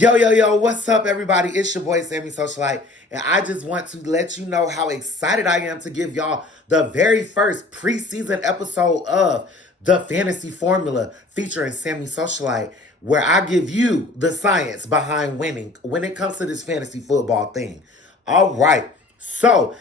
Yo, what's up, everybody? It's your boy, Sammy Socialite, and I just want to let you know how excited I am to give y'all the very first preseason episode of the Fantasy Formula featuring Sammy Socialite, where I give you the science behind winning when it comes to this fantasy football thing. All right, so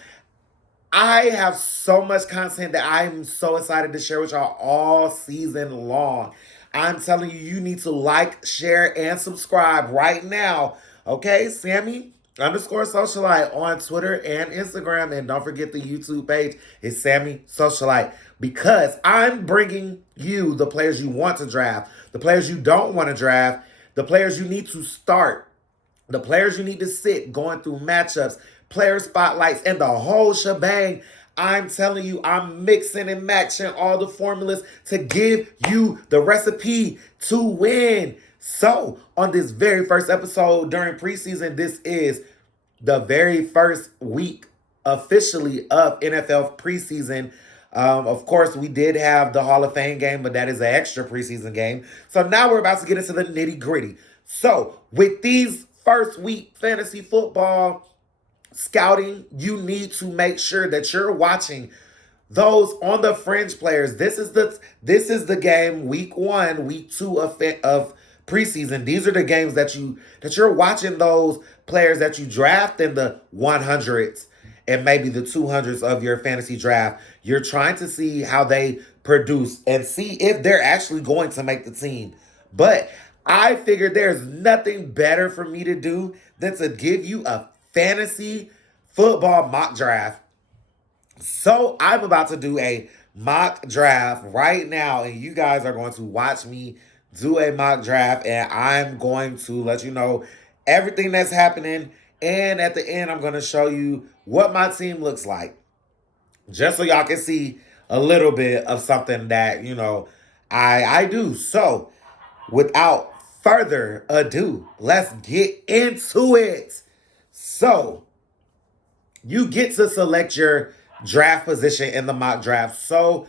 I have so much content that I'm so excited to share with y'all all season long. I'm telling you, you need to like, share, and subscribe right now. Okay, Sammy underscore socialite on Twitter and Instagram. And don't forget the YouTube page is Sammy Socialite because I'm bringing you the players you want to draft, the players you don't want to draft, the players you need to start, the players you need to sit going through matchups, player spotlights, and the whole shebang. I'm telling you, I'm mixing and matching all the formulas to give you the recipe to win. So, on this very first episode during preseason, this is the very first week officially of NFL preseason. Of course, we did have the Hall of Fame game, but that is an extra preseason game. So now we're about to get into the nitty gritty. So, with these first week fantasy football scouting, you need to make sure that you're watching those on the fringe players. This is the game week 1, week 2 of preseason. These are the games that you're watching those players that you draft in the 100s and maybe the 200s of your fantasy draft. You're trying to see how they produce and see if they're actually going to make the team. But I figured there's nothing better for me to do than to give you a fantasy football mock draft. So I'm about to do a mock draft right now, and you guys are going to watch me do a mock draft, and I'm going to let you know everything that's happening. And at the end, I'm going to show you what my team looks like, just so y'all can see a little bit of something that I do. So without further ado, let's get into it. So you get to select your draft position in the mock draft. So,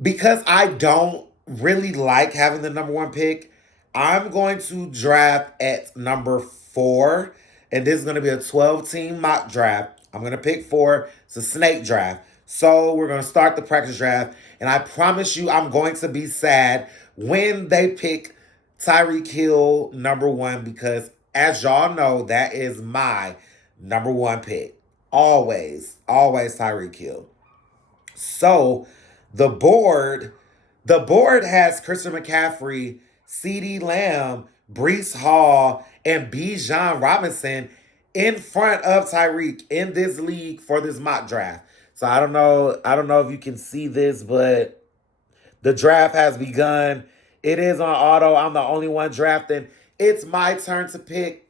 because I don't really like having the number one pick, I'm going to draft at number 4. And this is going to be a 12-team mock draft. I'm going to pick 4. It's a snake draft. So, we're going to start the practice draft. And I promise you, I'm going to be sad when they pick Tyreek Hill number 1 because, as y'all know, that is my number 1 pick. Always Tyreek Hill. So the board, the board has Christian McCaffrey, CeeDee Lamb, Brees Hall, and Bijan Robinson in front of Tyreek in this league for this mock draft. So I don't know if you can see this, but the draft has begun. It is on auto. I'm the only one drafting. It's my turn to pick.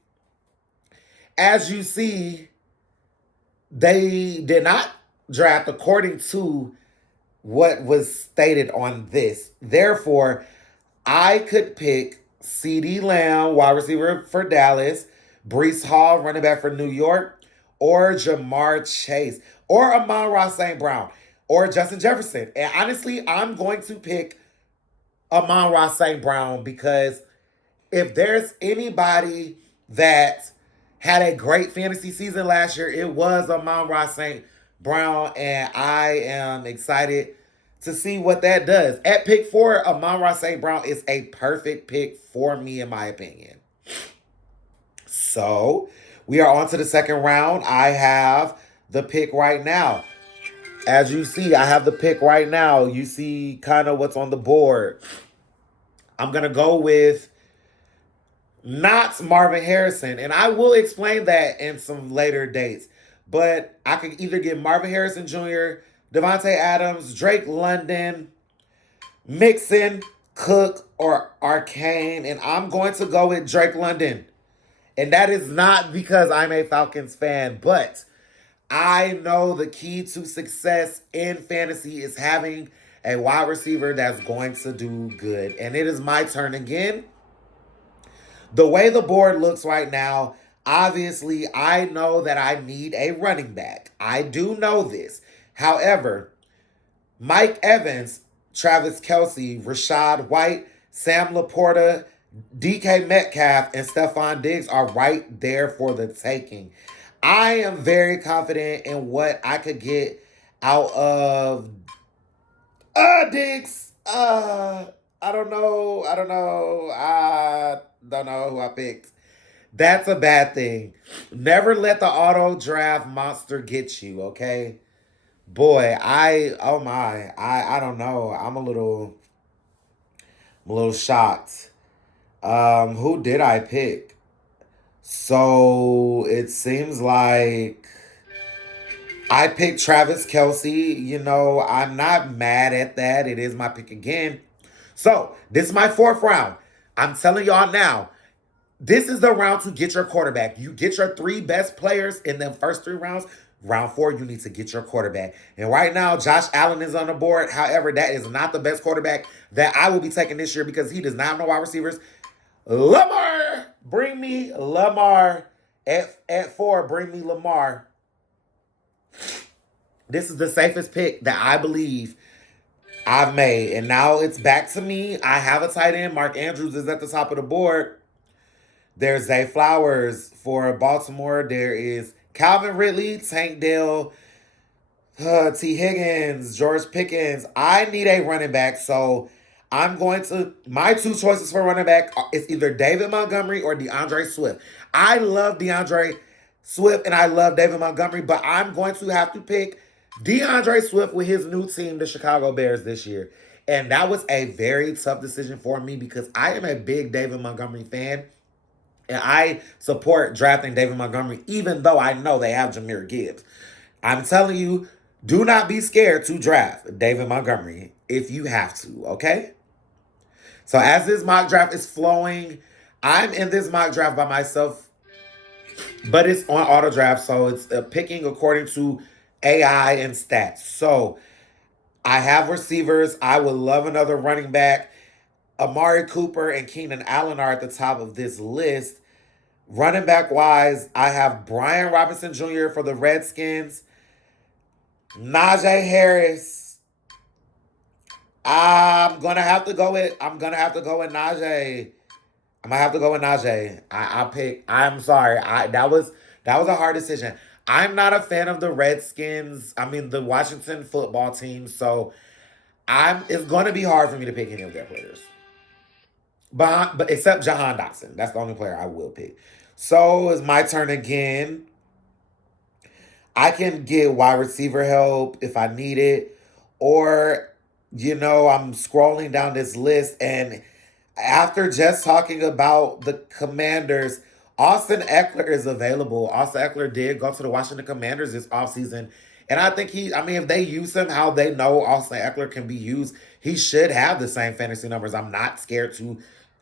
As you see, they did not draft according to what was stated on this. Therefore, I could pick CeeDee Lamb, wide receiver for Dallas, Brees Hall, running back for New York, or Jamar Chase, or Amon-Ra St. Brown, or Justin Jefferson. And honestly, I'm going to pick Amon-Ra St. Brown because if there's anybody that had a great fantasy season last year, it was Amon-Ra St. Brown, and I am excited to see what that does. At pick 4, Amon-Ra St. Brown is a perfect pick for me, in my opinion. So we are on to the second round. I have the pick right now. As you see, I have the pick right now. You see kind of what's on the board. I'm going to go with not Marvin Harrison. And I will explain that in some later dates. But I could either get Marvin Harrison Jr., Devontae Adams, Drake London, Mixon, Cook, or Arcane. And I'm going to go with Drake London. And that is not because I'm a Falcons fan, but I know the key to success in fantasy is having a wide receiver that's going to do good. And it is my turn again. The way the board looks right now, obviously, I know that I need a running back. I do know this. However, Mike Evans, Travis Kelce, Rashad White, Sam Laporta, DK Metcalf and Stephon Diggs are right there for the taking. I am very confident in what I could get out of Diggs. I don't know. I don't know. I don't know who I picked. That's a bad thing. Never let the auto draft monster get you, okay? Boy, oh my, I don't know. I'm a little shocked. Who did I pick? So it seems like I picked Travis Kelsey. I'm not mad at that. It is my pick again. So this is my fourth round. I'm telling y'all now, this is the round to get your quarterback. You get your three best players in the first three rounds. Round four, you need to get your quarterback. And right now, Josh Allen is on the board. However, that is not the best quarterback that I will be taking this year because he does not have no wide receivers. Lamar, bring me Lamar. At four, bring me Lamar. This is the safest pick that I believe I've made. And now it's back to me. I have a tight end. Mark Andrews is at the top of the board. There's Zay Flowers for Baltimore. There is Calvin Ridley, Tank Dell, T. Higgins, George Pickens. I need a running back, so my two choices for running back is either David Montgomery or DeAndre Swift. I love DeAndre Swift and I love David Montgomery, but I'm going to have to pick DeAndre Swift with his new team, the Chicago Bears, this year. And that was a very tough decision for me because I am a big David Montgomery fan. And I support drafting David Montgomery, even though I know they have Jahmyr Gibbs. I'm telling you, do not be scared to draft David Montgomery if you have to, okay? So as this mock draft is flowing, I'm in this mock draft by myself, but it's on auto draft, so it's picking according to AI and stats. So I have receivers. I would love another running back. Amari Cooper and Keenan Allen are at the top of this list. Running back wise, I have Brian Robinson Jr. for the Redskins. Najee Harris. I'm gonna have to go with Najee. I'm gonna have to go with Najee. I'm sorry. That was a hard decision. I'm not a fan of the Redskins. I mean the Washington football team, so it's gonna be hard for me to pick any of their players. But except Jahan Dotson. That's the only player I will pick. So it's my turn again. I can get wide receiver help if I need it. Or, I'm scrolling down this list and after just talking about the Commanders, Austin Eckler is available. Austin Eckler did go to the Washington Commanders this offseason. And I think if they use him how they know Austin Eckler can be used, he should have the same fantasy numbers. I'm not scared to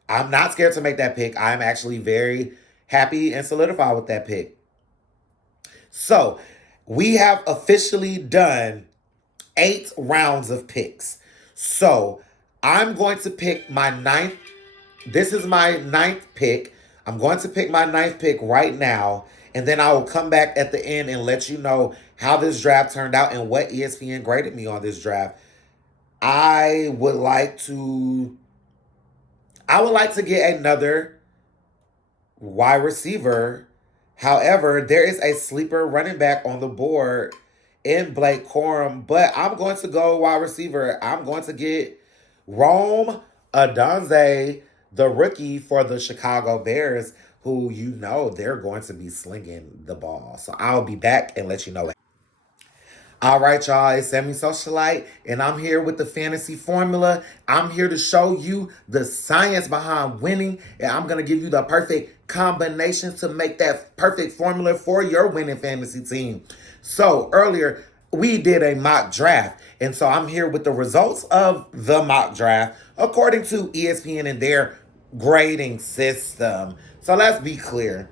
make that pick. I'm actually very happy and solidified with that pick. So we have officially done 8 rounds of picks. So I'm going to pick my ninth. This is my ninth pick. I'm going to pick my ninth pick right now. And then I will come back at the end and let you know how this draft turned out and what ESPN graded me on this draft. I would like to I would like to get another wide receiver. However, there is a sleeper running back on the board in Blake Corum, but I'm going to go wide receiver. I'm going to get Rome Adonze, the rookie for the Chicago Bears, who they're going to be slinging the ball. So I'll be back and let you know. All right, y'all, it's Sammy Socialite, and I'm here with the fantasy formula. I'm here to show you the science behind winning, and I'm going to give you the perfect combinations to make that perfect formula for your winning fantasy team. So, earlier, we did a mock draft, and so I'm here with the results of the mock draft according to ESPN and their grading system. So, let's be clear.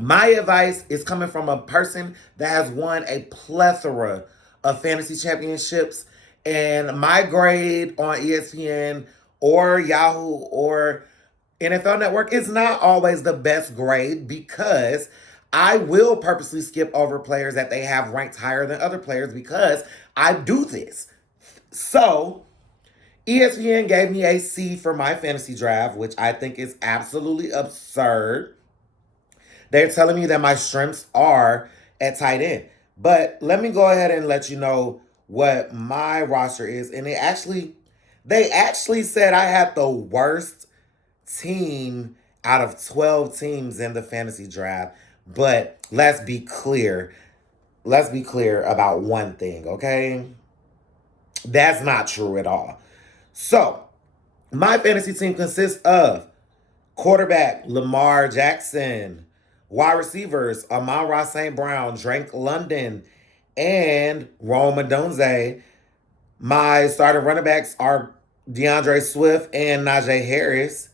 My advice is coming from a person that has won a plethora of fantasy championships. And my grade on ESPN or Yahoo or NFL Network is not always the best grade because I will purposely skip over players that they have ranked higher than other players because I do this. So ESPN gave me a C for my fantasy draft, which I think is absolutely absurd. They're telling me that my strengths are at tight end. But let me go ahead and let you know what my roster is. And they actually said I had the worst team out of 12 teams in the fantasy draft. But let's be clear. Let's be clear about one thing, okay? That's not true at all. So, my fantasy team consists of quarterback Lamar Jackson, wide receivers Amon-Ra St. Brown, Drake London, and Rome Odunze. My starting running backs are DeAndre Swift and Najee Harris.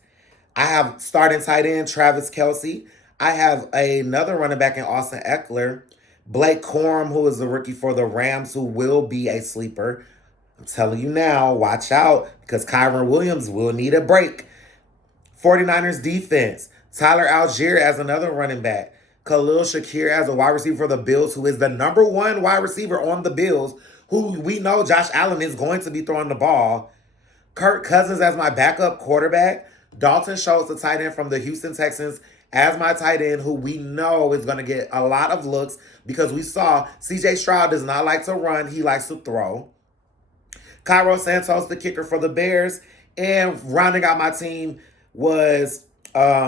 I have starting tight end Travis Kelce. I have another running back in Austin Eckler. Blake Corum, who is a rookie for the Rams, who will be a sleeper. I'm telling you now, watch out, because Kyron Williams will need a break. 49ers defense. Tyler Algier as another running back. Khalil Shakir as a wide receiver for the Bills, who is the number one wide receiver on the Bills, who we know Josh Allen is going to be throwing the ball. Kirk Cousins as my backup quarterback. Dalton Schultz, the tight end from the Houston Texans, as my tight end, who we know is going to get a lot of looks because we saw CJ Stroud does not like to run. He likes to throw. Cairo Santos, the kicker for the Bears. And rounding out my team was Chi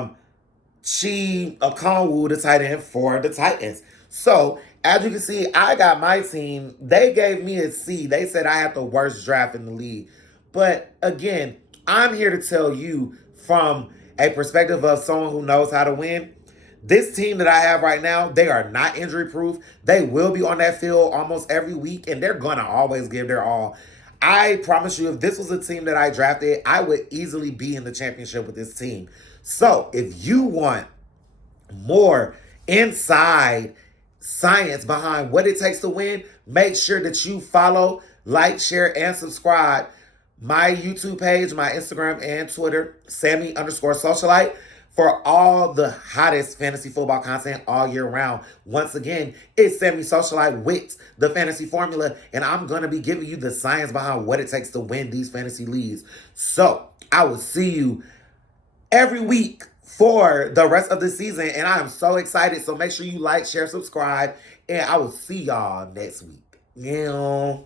Okonwu, the tight end for the Titans. So, as you can see, I got my team. They gave me a C. They said I had the worst draft in the league. But again, I'm here to tell you from a perspective of someone who knows how to win. This team that I have right now, they are not injury proof. They will be on that field almost every week, and they're going to always give their all. I promise you, if this was a team that I drafted, I would easily be in the championship with this team. So, if you want more inside science behind what it takes to win, make sure that you follow, like, share, and subscribe my YouTube page, my Instagram and Twitter, Sammy_Socialite, for all the hottest fantasy football content all year round. Once again, it's Sammy Socialite with the fantasy formula, and I'm going to be giving you the science behind what it takes to win these fantasy leagues. So, I will see you every week for the rest of the season, and I am so excited. So make sure you like, share, subscribe, and I will see y'all next week. Yeah.